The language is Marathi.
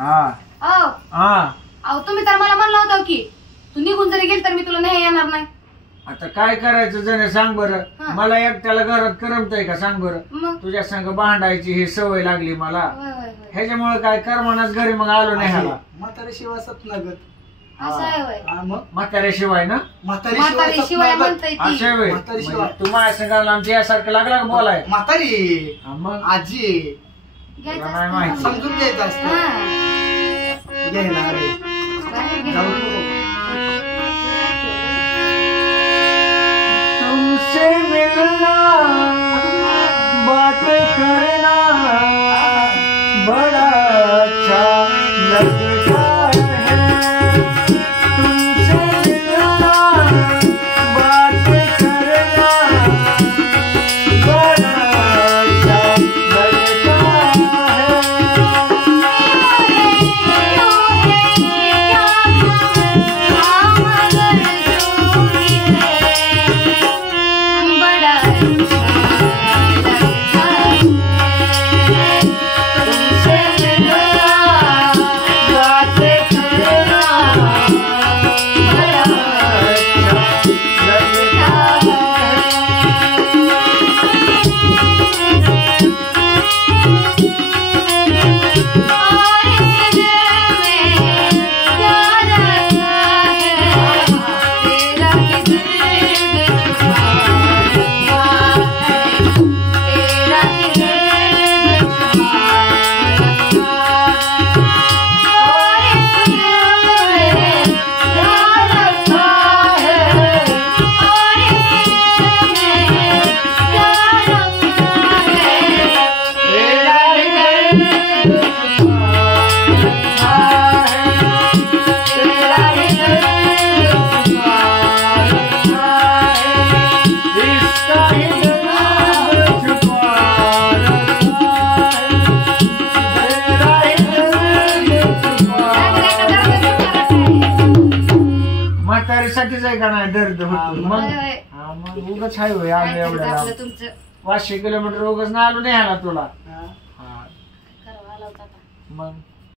अहो तुम्ही तर मला म्हणलं होतं की तू निघून जरी गेल तर मी तुला नाही येणार नाही. आता काय करायचं जण सांग बरं. मला एकट्याला घरात करमतय का सांग बरं. तुझ्या संग भांडायची ही सवय लागली मला. ह्याच्यामुळे काय करमनाच घरी मग आलो नाही ह्याला. म्हाताऱ्याशिवाय सपनागत असं आहे. म्हाताऱ्याशिवाय ना म्हातारीशिवाय म्हणताय तू माझ्या संघाला आमच्या यासारखं लागला का बोलाय. म्हातारी मग आजी नाही माहिती समजून घ्यायचं असतं. तुमसे मिलना बात करना बड़ा अच्छा लगता है. तुमसे मिलना बात करना बड़ा अच्छा लगता म्हातारीसाठीच आहे का नाही दर्द होतो. मग उगाच आहे होय आम्ही एवढ्या 500 किलोमीटर उगाच ना आलो नाही आला तुला. मग